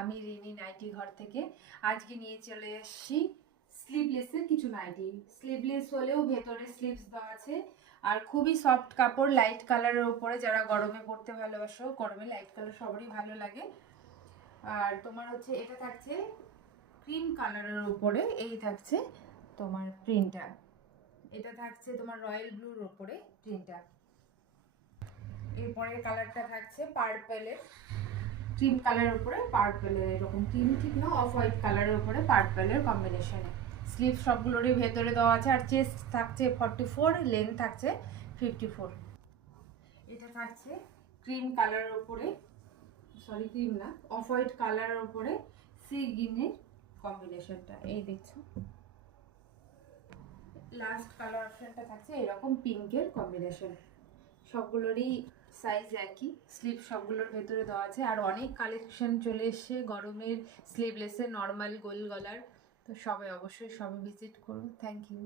আমি রিনি নাইটি ঘর থেকে আজকে নিয়ে চলে এসেছি স্লিভলেসের কিছু নাইটি। স্লিভলেস হলেও ভেতরে স্লিভস দেওয়া আছে আর খুবই সফট কাপড়, লাইট কালারের উপরে। যারা গরমে পরতে ভালোবাসো, গরমে লাইট কালার সবারই ভালো লাগে। আর তোমার হচ্ছে এটা থাকছে ক্রিম কালারের উপরে, এই থাকছে তোমার প্রিন্টটা। এটা থাকছে তোমার রয়্যাল ব্লুর উপরে প্রিন্টটা। এরপরের কালারটা থাকছে পার্পেলের, ক্রিম কালারের উপরে পার্পেলের, এরকম ক্রিম ঠিক না, অফ হোয়াইট কালারের উপরে পার্পেলের কম্বিনেশনে। স্লিভ সবগুলোরই ভেতরে দেওয়া আছে। আর চেস্ট থাকছে 44, লেন্থ থাকছে 54। এটা থাকছে ক্রিম কালারের উপরে, সরি ক্রিম না, অফ হোয়াইট কালারের উপরে সি গ্রিনের কম্বিনেশনটা, এই দেখছো। লাস্ট কালার অপশনটা থাকছে এরকম পিঙ্কের কম্বিনেশন। সবগুলোরই সাইজ একই, স্লিভ সবগুলোর ভেতরে দেওয়া আছে। আর অনেক কালেকশন চলে এসছে গরমের স্লিভলেসের, নর্মাল গোল গলার। তো সবাই অবশ্যই ভিজিট করুন। Thank you.